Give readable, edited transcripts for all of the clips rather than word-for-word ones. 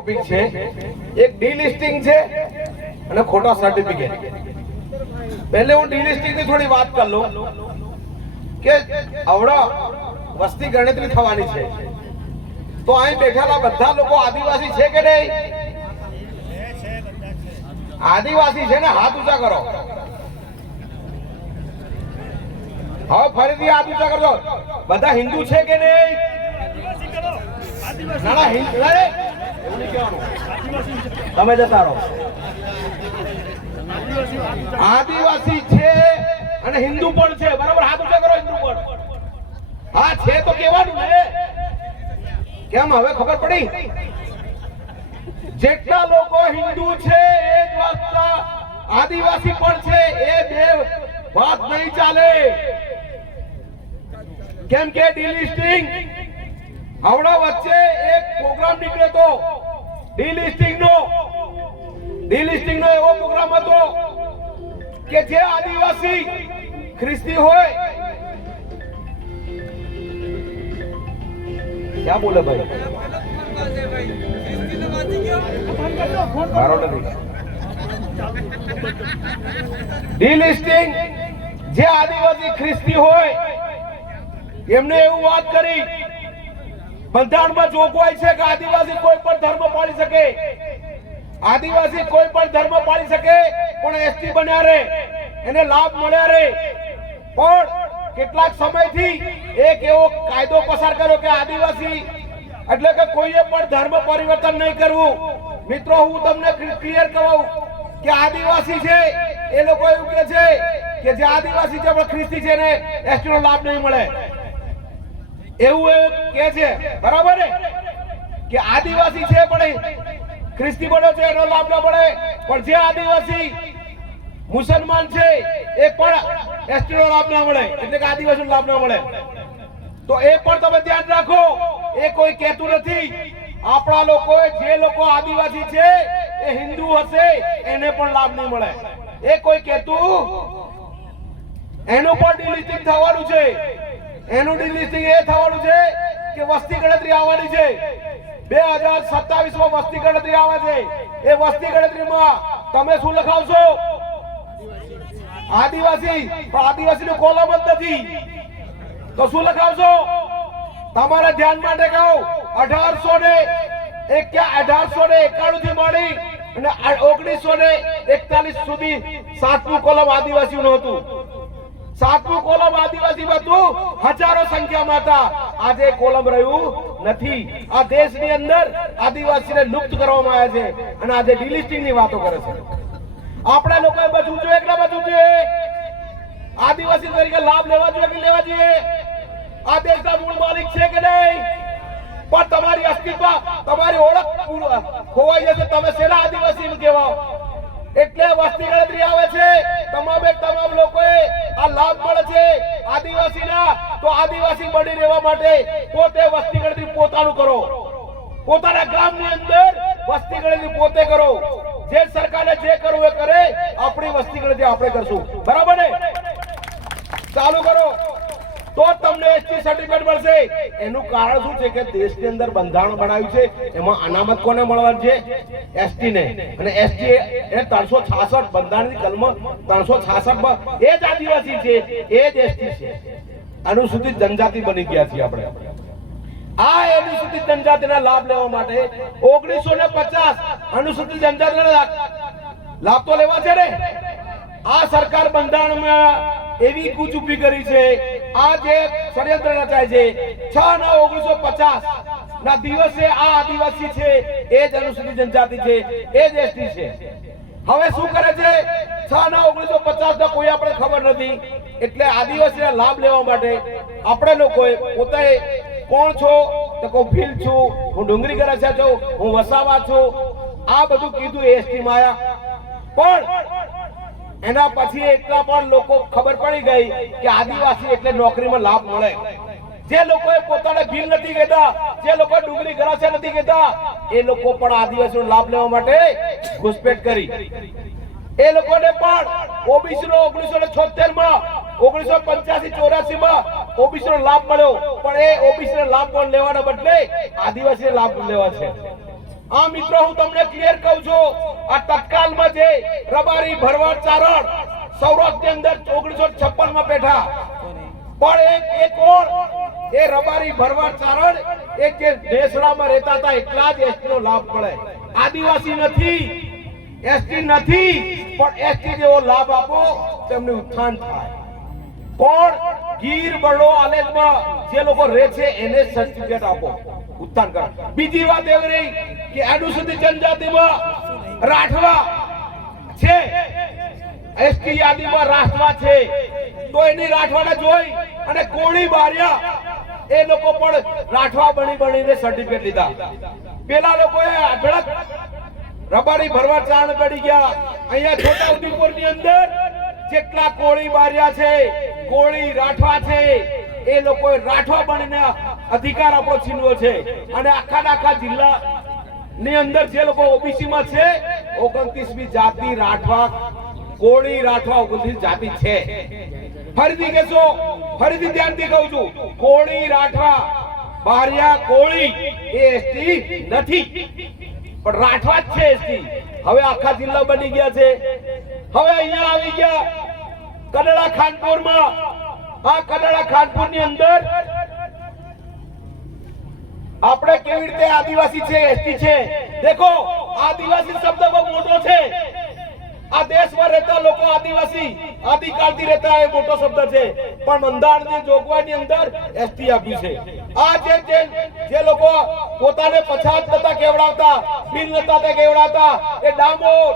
Topic છે, એક ડીલિસ્ટિંગ છે અને ખોટા સર્ટિફિકેટ. પહેલે હું ડીલિસ્ટિંગ ની થોડી વાત કરી લઉં કે આવડા વસ્તી ગણતરી થવાની છે, તો અહીં બેઠેલા બધા લોકો આદિવાસી છે કે નહીં? આદિવાસી છે ને? હાથ ઊંચા કરો. હવે ફરીથી હાથ ઊંચા કરજો. બધા હિન્દુ છે કે નહીં? ના ના, હિન્દુ એવું નહીં કહેવાનું, તમે જતા રહો. આદિવાસી છે અને હિન્દુ પણ છે, બરાબર? હાથ ઊંચા કરો. હિન્દુ પણ હા છે તો કહેવાનું ને. કેમ હવે ખબર પડી? જેટલા લોકો હિન્દુ છે એ જ વાત આદિવાસી પણ છે, એ બે વાત નહીં ચાલે. કેમ કે ડીલિસ્ટિંગ આવડા વચ્ચે એક પ્રોગ્રામ નીકળ્યો તો, ડીલિસ્ટિંગ નો એવો પ્રોગ્રામ હતો કે જે આદિવાસી ખ્રિસ્તી હોય, ક્યાં બોલે ભાઈ? મારો નથી. ડીલિસ્ટિંગ જે આદિવાસી ખ્રિસ્તી હોય એમને એવું વાત કરી, બંધારણમાં જોગવાઈ છે કે આદિવાસી કોઈ પણ ધર્મ પાળી શકે, આદિવાસી કોઈ પણ ધર્મ પાળી શકે, પણ એસટી બન્યા રે, એને લાભ મળ્યા રે. પણ કેટલાક સમયથી એક એવો કાયદો પસાર કર્યો કે આદિવાસી એટલે કે કોઈએ પણ ધર્મ પરિવર્તન નહીં કરવું. મિત્રો, હું તમને ક્લિયર કહું કે આદિવાસી છે એ લોકો એવું કહે છે કે જે આદિવાસી છે પણ ખ્રિસ્તી છે ને એસટી નો લાભ નહીં મળે, એવું કહે છે. બરાબર ને? કે આદિવાસી છે પણ ખ્રિસ્તી બન્યો છે એનો લાભ ન મળે, પણ જે આદિવાસી મુસલમાન છે એ પણ એસટી નો લાભ ના મળે, એટલે કે આદિવાસી નો લાભ ના મળે. તો એ પણ તમે ધ્યાન રાખો. એ કોઈ કહેતું નથી. આપણા લોકો, જે લોકો આદિવાસી છે એ હિન્દુ હશે એને પણ લાભ નહીં મળે, એ કોઈ કહેતું. એનું પણ ડીલિસ્ટિંગ થવાનું છે. એનું ડીલિસ્ટિંગ એ થવાનું છે કે વસ્તી ગણતરી આવવાની છે. 2027 માં વસ્તી ગણતરી આવે છે. એ વસ્તી ગણતરીમાં તમે શું લખાવશો? આદિવાસી. પણ આદિવાસી નું કોલમ જ નથી, તો શું લખાવશો? તમારા ધ્યાન માટે કહું, 1891 થી માંડી અને 1941 સુધી 7મું કોલમ આદિવાસીઓ નું હતું. 7મું કોલમ આદિવાસી હતું, હજારો સંખ્યામાં હતા. આજે કોલમ રહ્યું નથી. આ દેશની અંદર આદિવાસીને લુપ્ત કરવામાં આવ્યા છે અને આજે ડીલિસ્ટિંગ ની વાતો કરે છે. આપણે લોકોએ બચવું જોઈએ કે બચવું જોઈએ? આદિવાસી તરીકે લાભ લેવા જોઈએ કે લેવા જોઈએ? આ દેશના મૂળ માલિક છે કે નહીં? પણ તમારી અસ્તિત્વ, તમારી ઓળખ ખોવાઈ જશે. તમે શેના આદિવાસી કહેવાઓ? એટલે વસ્તી ગણતરી આવે છે, તમામ લોકોએ આ લાભ મળે છે આદિવાસીના. તો આદિવાસી બની રહેવા માટે પોતે વસ્તી ગણતરી પોતાનું કરો. પોતાના ગામની અંદર વસ્તી ગણતરી પોતે કરો. જે સરકારે જે કરવું એ કરે, આપણી વસ્તી ગણતરી આપણે કરશું. બરાબર ને? ચાલુ કરો તો તમને એસટી સર્ટિફિકેટ મળશે. એનું કારણ શું છે કે દેશની અંદર બંધારણ બનાવ્યું છે, એમાં અનામત કોને મળવાની છે? એસટી ને. અને એસટી એ 366 બંધારણની કલમ 366 માં એ જ આદિવાસી છે, એ જ એસટી છે. અનુસૂચિત જનજાતિ બની ગયા છીએ આપણે. આ અનુસૂચિત જનજાતિના લાભ લેવા માટે 1950 અનુસૂચિત જનજાતિના લાભ તો લેવા છે ને. આ સરકાર બંધારણમાં એવી કૂચ ઉભી કરી છે, આ જે ષડયંત્ર રચાય છે, 6/9/1950 ના દિવસે આ આદિવાસી છે એ જ અનુસૂચિત જનજાતિ છે, એ જ એસટી છે. હવે શું કરે છે? 6/9/1950 ના કોઈ આપણે ખબર નથી. એટલે આદિવાસીના લાભ લેવા માટે આપણે લોકોએ પોતે કોણ છો તો હું ભીલ છું, હું ડુંગરી ગરાસિયા છું, હું વસાવા છું, આ બધું કીધું એસટી માં આયા. પણ એના પછી એટલા પણ લોકો ખબર પડી ગઈ કે આદિવાસી એટલે નોકરીમાં લાભ મળે. જે લોકોએ પોતાને ભીલ નથી કહેતા, જે લોકો ડુંગરી ગરાસિયા નથી કહેતા, એ લોકો પણ આદિવાસીનો લાભ લેવા માટે ઘૂસપેઠ કરી. એ લોકોને પણ ઓબીસી નો 1976 માં 1985-84 માં ઓબીસી નો લાભ મળ્યો, પણ એ ઓબીસી નો લાભ પણ લેવાના બદલે આદિવાસી લાભ લેવા છે. આ મિત્રો હું તમને ક્લિયર કહું છું, આ તત્કાલમાં જે રબારી ભરવાડ ચારણ સૌરાષ્ટ્રની અંદર 1956 માં બેઠા, પણ એક ઓર એ રબારી ભરવાડ ચારણ એક જે દેશડામાં રહેતા હતા એટલા જ એસટી નો લાભ મળે. આદિવાસી નથી, એસટી નથી, પણ એસટી જેવો લાભ આપો તો એમને ઉત્થાન થાય. કોણ? ગીર બળો આલેજમાં જે લોકો રહે છે એને સર્ટિફિકેટ આપો, ઉત્થાન કરો. બીજી વાત એવી રહી કે અનુસૂચિત જનજાતિમાં રાઠવા છે, એસટી યાદીમાં રાઠવા છે, તો એની રાઠવાને જોઈ અને કોળી બાર્યા એ લોકો પણ રાઠવા બનીને સર્ટિફિકેટ લીધા. પેલા લોકોએ અઢળક રબારી ભરવાડ ચારણ પડી ગયા. અહીંયા છોટાઉદેપુર ની અંદર જેટલા કોળી બાર્યા છે, કોળી રાઠવા છે, એ લોકોએ રાઠવા બનીને અધિકાર આપણો છીનવ્યો છે. અને આખા જિલ્લા ની અંદર જે લોકો ઓબીસી માં છે 29મી જાતિ રાઠવા, કોળી રાઠવા 29 જાતિ છે. ફરીથી કહેશો, ફરીથી ધ્યાનથી કહું છું, કોળી રાઠવા બારિયા કોળી એ એસટી નથી, પણ રાઠવા જ છે એસટી. હવે આખા જિલ્લા બની ગયા છે. હવે અહીંયા આવી ગયા કડડા ખાનપુરમાં. આ કડડા ખાનપુર ની અંદર આપણે કેવી રીતે આદિવાસી છે, એસટી છે. દેખો, આદિવાસી શબ્દ બહુ મોટો છે. આ દેશમાં રહેતા લોકો આદિવાસી આદિકાળથી રહેતા એ મોટો શબ્દ છે, પણ બંધારણની જોગવાઈની અંદર એસટી આપ્યું છે. આ જે લોકો પોતાને પછાત નતા કેવડાવતા, બિલ નતા કેવડાવતા, એ ડામોર,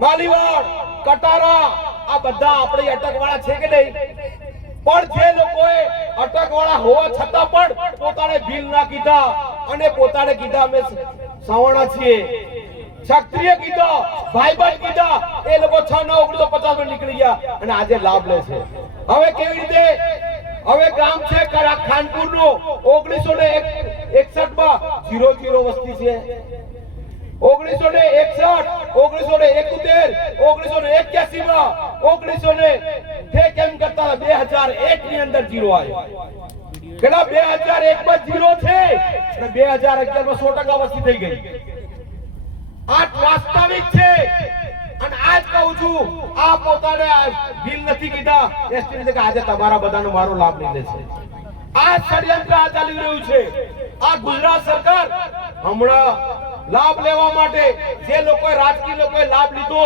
માલીવાડ, કટારા, આ બધા આપણી અટકવાળા છે કે નહીં? પણ જે લોકોએ અટકવાળા હોવા છતાં પણ પોતાને બિલ ના કીધા અને પોતાને કીધા અમે સવર્ણ છીએ, ક્ષત્રિય કીધા, ભાઈબંધ કીધા, એ લોકો 6/9/1950 માં નીકળી ગયા અને આજે લાભ લે છે. હવે કેવી રીતે? હવે ગામ છે ખાનપુર નું 1961 માં 00 વસ્તી છે, 1961, 1971, 1981 માં, 1900 કેમ કરતા 2001 ની અંદર 0 આવ્યો. કેટલા? 2001 માં 0 છે અને 2011 માં 100% વસ્તી થઈ ગઈ. આ વાસ્તવિક છે. અને આજ કહું છું, આ પોતાને બિલ નથી કીધા એસટી ને કે આજે તમારા બધાનો મારો લાભ લીધે છે. આ ષડયંત્ર આ ચાલી રહ્યું છે. આ ગુજરાત સરકાર હમણાં લાભ લેવા માટે જે લોકોએ રાજકીય લોકોએ લાભ લીધો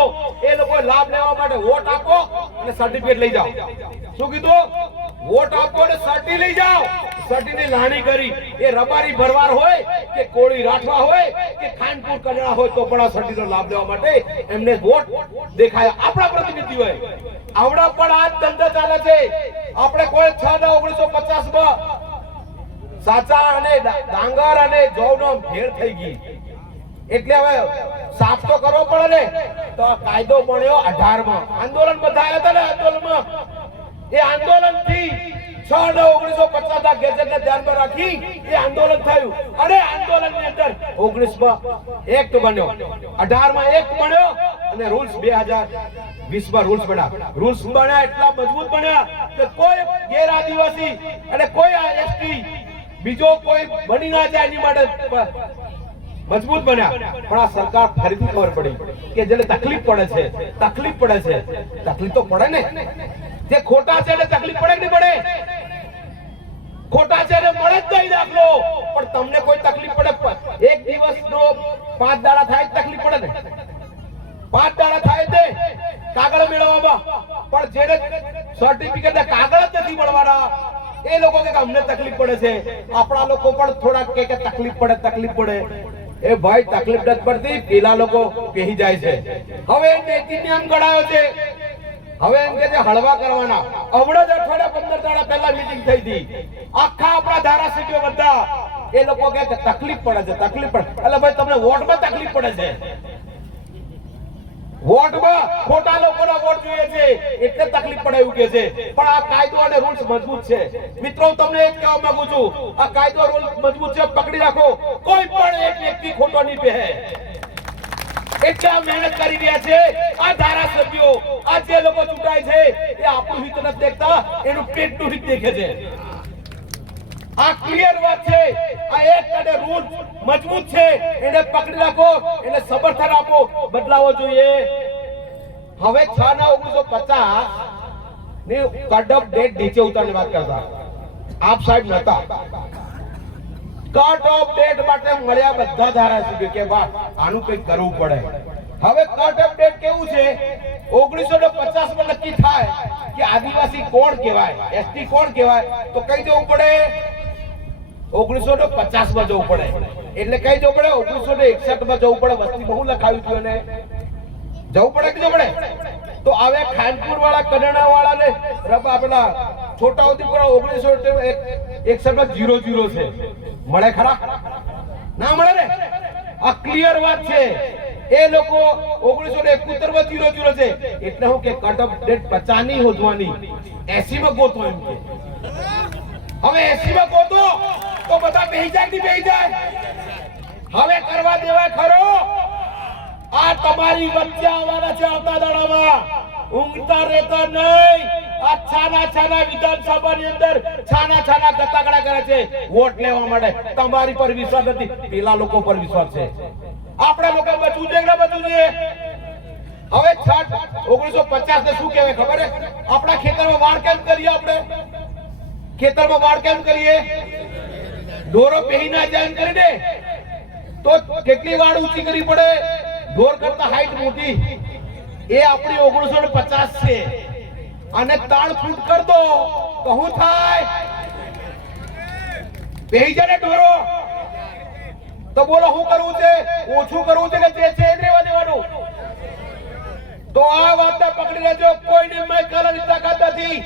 એ લોકોએ લાભ લેવા માટે વોટ આપો અને સર્ટિફિકેટ લઈ જાઓ. શું કીધું? વોટ આપો અને સર્ટી લઈ જાઓ. સર્ટીની લાણી કરી. એ રબારી ભરવાડ હોય કે કોળી રાઠવા હોય કે ખાનપુર કડડા હોય તો પણ આ સર્ટીનો લાભ લેવા માટે એમને વોટ દેખાય. આપણા પ્રતિનિધિ હોય આવડા પણ આ ધંધો ચાલે છે. આપણે કોઈ 6/9/1950 માં સાચા અને ડાંગર અને જવનો ભેળ થઈ ગઈ, એટલે હવે સાફ તો કરવો પડે ને. તો કાયદો બન્યો 18 માં. આંદોલન બધા આવ્યા હતા ને, આંદોલનમાં એ આંદોલન થી 6/9/1950 ગેજેટને ધ્યાનમાં રાખી એ આંદોલન થયું અને આંદોલન ની અંદર 19 માં એક્ટ બન્યો, 18 માં એક્ટ બન્યો અને રૂલ્સ 2020 માં રૂલ્સ બન્યા. રૂલ્સ બન્યા એટલા મજબૂત બન્યા કે કોઈ ગેર આદિવાસી અને કોઈ એસટી બીજો કોઈ બની ના જાય એની માટે મજબૂત બન્યા. પણ આ સરકાર ફરીથી ખબર પડી કે જેને તકલીફ પડે છે, તકલીફ તો પડે ને. જે ખોટા છે એને તકલીફ પડે કે નહીં પડે? ખોટા છે એને મળે જ નહીં દાખલો. પણ તમને કોઈ તકલીફ પડે, એક દિવસનો 5 દાડા થાય તકલીફ પડે ને? 5 દાડા થાય તે કાગળ મેળવવામાં, પણ જેને સર્ટિફિકેટ ને કાગળ જ નથી મળવાના એ લોકો કે અમને તકલીફ પડે છે. આપણા લોકો પણ થોડા કે તકલીફ પડે. એ ભાઈ તકલીફ નથી પડતી, પેલા લોકો કહી જાય છે. હવે નીતિ નિયમ ઘડાયો છે. હવે એમ કે હળવા કરવાના. હમણાં જ અઠવાડિયા 15 દાડા પહેલા મીટિંગ થઈ હતી. આખા આપણા ધારાસભ્યો બધા એ લોકો કે તકલીફ પડે છે. એટલે ભાઈ તમને વોટમાં તકલીફ પડે છે. વોટમાં ખોટા લોકોના વોટ જોઈએ છે એટલે તકલીફ પડે એવું કે છે. પણ આ કાયદો અને રૂલ્સ મજબૂત છે. મિત્રો હું તમને એક કહેવા માંગુ છું, આ કાયદો રૂલ મજબૂત છે, પકડી રાખો. કોઈ પણ એક વ્યક્તિ ખોટો નહીં પહેરે. એટલા મહેનત કરી રહ્યા છે આ ધારાસભ્યો. આ જે લોકો ચૂંટાય છે એ આપણું હિત નથી દેખતા, એનું પેટનું હિત દેખે છે. આ ક્લિયર વાત છે. આ એક કડે રૂલ મજબૂત છે, એને પકડી રાખો, એને સમર્થન આપો, બદલાવો જોઈએ. હવે 6/9/1950 ની કટ ઓફ ડેટ નીચે ઉતારવાની વાત કરતા આપ સાહેબ નતા. કટ ઓફ ડેટ માટે મળ્યા બધા ધારાસભ્યો કે વાહ આનું કંઈક કરવું પડે. હવે કટ ઓફ ડેટ કેવું છે 1950 માં નક્કી થાય કે આદિવાસી કોણ કહેવાય, એસટી કોણ કહેવાય, તો કઈ જવું પડે 1950 માં જવું પડે. એટલે કઈ જવું પડે 1961 માં જવું પડે. વસ્તી બહુ લખાવ્યું હતું એને જવું પડે કે જવું પડે. તો હવે ખાનપુર વાળા કનડા વાળા ને રબા પેલા છોટાઉદેપુર 1961 માં 00 છે. મળે ખરા? ના મળે ને. આ ક્લિયર વાત છે. એ લોકો 1971 માં 00 છે. એટલે હું કે કટ ઓફ ડેટ 50 ની હોદવાની 80 માં ગોતો એમ કે. હવે 80 માં ગોતો તો બધા બેહી જાય કે બેહી જાય. હવે કરવા દેવાય ખરો. આ તમારી વચ્ચે આવવાના છે આવતા દાડામાં. ઊંઘતા રહેતા નહીં. આ છાના વિધાનસભાની અંદર છાના ગતાગડા કરે છે વોટ લેવા માટે. તમારી પર વિશ્વાસ નથી, પેલા લોકો પર વિશ્વાસ છે. આપણા લોકો બચવું છે કે બચવું છે? હવે 1950 ને શું કહેવાય ખબર છે? આપણા ખેતરમાં વાડ કેમ કરીએ? આપણે ખેતરમાં વાડ કેમ કરીએ? ઢોરો પહેરી ના જાય એમ કરીને. તો કેટલી વાડ ઊંચી કરવી પડે? ઢોર કરતા હાઈટ મોટી. એ આપણી 1950 છે. અને 3 ફૂટ કર દો તો શું થાય? પહેરી જાય ને ઢોરો. તો બોલો શું કરવું છે? ઓછું કરવું છે કે જે છે એ રહેવા દેવાનું? તો આ વાતને પકડી લેજો. કોઈને મેં કરવાની તાકાત નથી.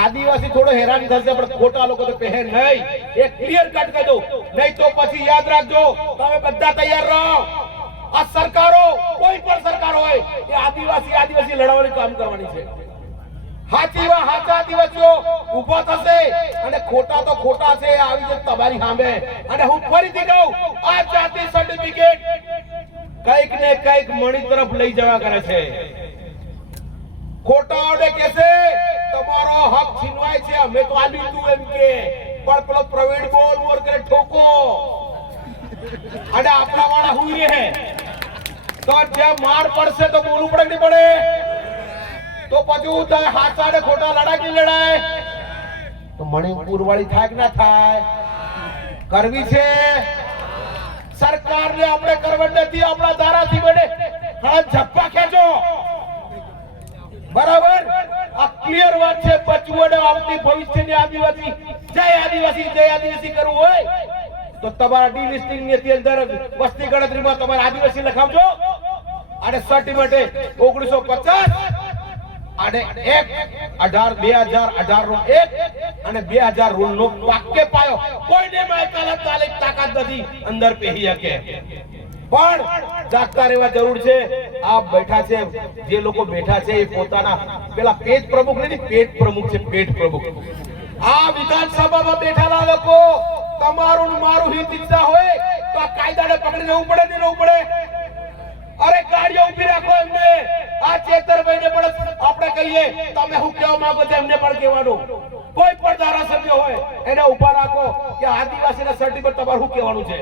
આદિવાસી થોડો હેરાન થશે પણ ખોટા લોકો તો પહેર નહીં. એ ક્લિયર કટ કરી દો. નહીં તો પછી યાદ રાખજો તમે બધા તૈયાર રહો. આ સરકારો કોઈ પણ સરકાર હોય એ આદિવાસી લડવાનું કામ કરવાની છે. હાચા આદિવાસીઓ ઉભા થશે અને ખોટા તો ખોટા છે આવી છે તમારી સામે. અને હું ફરીથી કહું આ જાતિ સર્ટિફિકેટ કઈક ને કઈક મણી તરફ લઈ જવા કરે છે. ખોટાઓને કહેશે તમારો હક છીનવાય છે, અમે તો આલ્યું તું એમ કે. પણ પેલો પ્રવીણ બોલ કરે ઠોકો અને આપણા વાળા હુઈ રહે તો જે માર પડશે તો બોલવું પડે નહીં પડે? તો પછી હાચા ને ખોટા લડાકી લડાય. તો મણિપુર વાળી થાય કે ના થાય? કરવી છે સરકારને. આપણે કરવાની નથી. આપણા ધારાસભ્યને ઝપ્પા ખેંચો. બરાબર? આ ક્લિયર વાત છે. બચવું અને આવતી ભવિષ્યની આદિવાસી જય આદિવાસી કરવું હોય તો તમારા ડિલિસ્ટિંગ ની અંદર વસ્તી ગણતરીમાં તમારે આદિવાસી લખાવજો. અને સર્ટિફિકેટ 1950 અને 2018 નો અને 2000 રૂલ નો વાક્ય પાયો. કોઈને તાકાત નથી અંદર પહેરી શકે. પણ જાગતા રહેવા જરૂર છે. આ બેઠા છે જે લોકો બેઠા છે એ પોતાના પેલા પેજ પ્રમુખ નથી, પેટ પ્રમુખ છે. પેટ પ્રમુખ આ વિધાનસભામાં બેઠેલા લોકો તમારું મારું હિત ઈચ્છા હોય તો આ કાયદાને પકડી લેવું પડે ને લેવું પડે. અરે ગાડીઓ ઉભી રાખો એમને. આ ચેતરભાઈને પણ આપણે કહીએ તમે શું કહેવા માંગો છો એમને પણ કહેવાનું. કોઈ પણ ધારાસભ્ય હોય એને ઉભા રાખો કે આદિવાસીના સર્ટિફિકેટ તમારું શું કહેવાનું છે.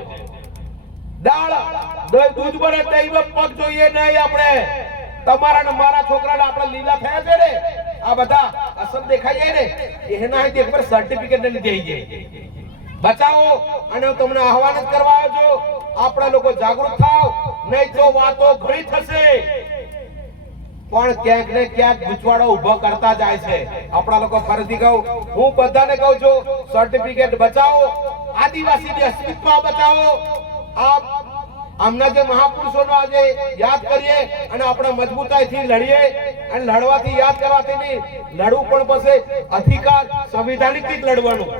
દાળ દૂધ બને દહીં પગ જોઈએ નહીં. આપણે તમારા ને મારા છોકરાને આપણે લીલા થયા છે ને આ બધા અસલ દેખાય ને એના એક વાર સર્ટિફિકેટ ને લીધે જાય. બચાવો. અને હું તમને આહવાન જ કરવા આવ્યો છું આપણા લોકો જાગૃત થાવ, નહીં તો વાતો ઘણી થશે પણ ક્યાંક ને ક્યાંક ગૂંચવાડો ઉભો કરતા જાય છે. આપણા લોકો ફરીથી કહું, હું બધાને કહું છું સર્ટિફિકેટ બચાવો, આદિવાસીની અસ્તિત્વ બચાવો. આમના જે મહાપુરુષોનો આજે યાદ કરીએ અને આપણે મજબૂતાઈથી લડીએ. અને લડવાથી યાદ કરવાથી નહીં, લડવું પણ પડશે. અધિકાર સંવિધાનિક થી જ લડવાનું.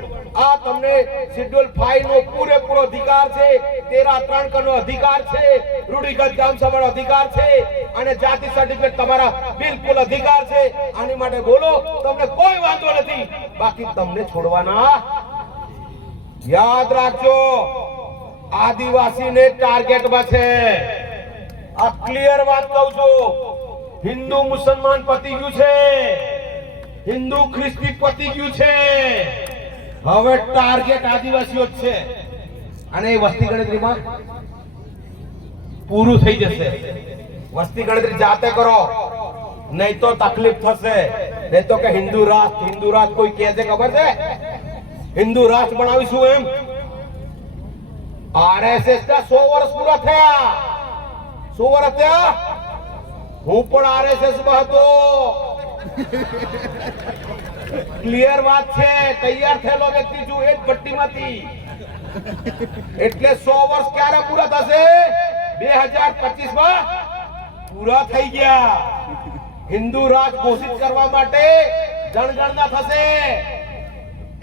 આ તમને શેડ્યુલ 5 નો પૂરેપૂરો અધિકાર છે. 13(3) નો અધિકાર છે. રૂઢિગત ગામ સભાનો અધિકાર છે. અને જાતિ સર્ટિફિકેટ તમારા બિલકુલ અધિકાર છે. આની માટે બોલો, તમને કોઈ વાંધો નથી. બાકી તમને છોડવાના. યાદ રાખજો આદિવાસીને ટાર્ગેટમાં છે. આ ક્લિયર વાત કહું છું. હિન્દુ મુસલમાન પતી ગયું છે, હિન્દુ ખ્રિસ્તી પતી ગયું છે. હવે ટાર્ગેટ આદિવાસીઓ જ છે. અને એ વસ્તી ગણતરીમાં પૂરું થઈ જશે. વસ્તી ગણતરી જાતે કરો, નહીં તો તકલીફ થશે. નહીં તો કે હિન્દુ રાષ્ટ્ર કોઈ કહે છે ખબર છે? હિન્દુ રાષ્ટ્ર બનાવીશું એમ. આરએસએસ ના 100 વર્ષ પૂરા થયા. 100 વર્ષ થયા. હું પણ આરએસએસ માં હતો. ક્લિયર વાત છે. તૈયાર થયેલો વ્યક્તિ છું એક ભટ્ટીમાંથી. એટલે 100 વર્ષ ક્યારે પૂરા થશે? 2025 માં પૂરા થઈ ગયા. હિન્દુ રાજ ઘોષિત કરવા માટે જનગણના થશે.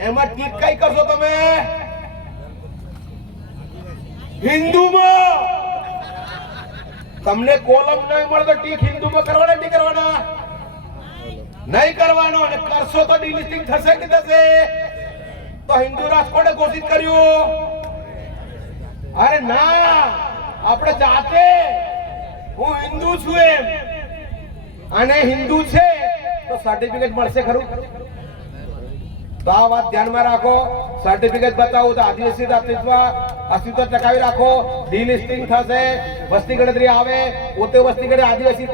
એમાં ટીક કઈ કરશો તમે? હિન્દુમાં. તમને કોલમ નહીં મળે તો ટીક હિન્દુમાં કરવાના નહીં કરવાના? નહીં કરવાનો. અને કરશો તો ડિલિસ્ટિંગ થશે કે થશે? તો હિન્દુ રાષ્ટ્ર કોણે ઘોષિત કર્યું? અરે ના, આપણે જાતે હું હિન્દુ છું એમ અને હિન્દુ છે તો સર્ટિફિકેટ મળશે ખરું? તો આ વાત ધ્યાનમાં રાખો. સર્ટિફિકેટ બતાવો તો આદિવાસી અસ્તિત્વ ટકાવી રાખો. ડિલિસ્ટિંગ થશે, વસ્તી ગણતરી આવે, પોતે વસ્તી ગણતરી આદિવાસી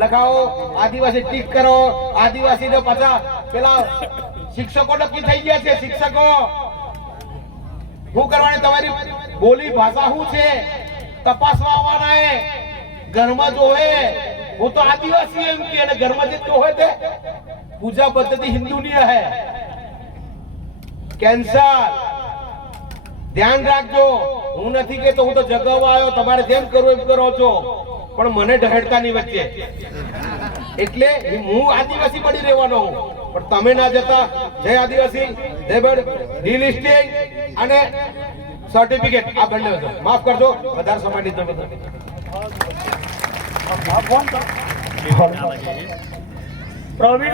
લખાવો, આદિવાસી ટીક કરો. આદિવાસી ને પાછા પેલા શિક્ષકો નક્કી થઈ ગયા છે. શિક્ષકો શું કરવાની? તમારી બોલી ભાષા શું છે તપાસવા આવવાના. એ ઘરમાં જોવે હું તો આદિવાસી એમ કે, અને ઘરમાં જે જોવે તે પૂજા પદ્ધતિ હિન્દુની હે. કેન્સર ધ્યાન રાખજો. હું નથી કેતો, હું તો જગાવવા આવ્યો. તમારે જેમ કરવું એમ કરો છો, પણ મને ઢહેડતા ની વચ્ચે. એટલે હું આદિવાસી બની રહેવાનો હું, પણ તમે ના જતા. જય આદિવાસી, જય બળ. ડિલિસ્ટિંગ અને સર્ટિફિકેટ આ બંને હતો. માફ કરજો, વધારે સમય લીધો. પ્રવીણ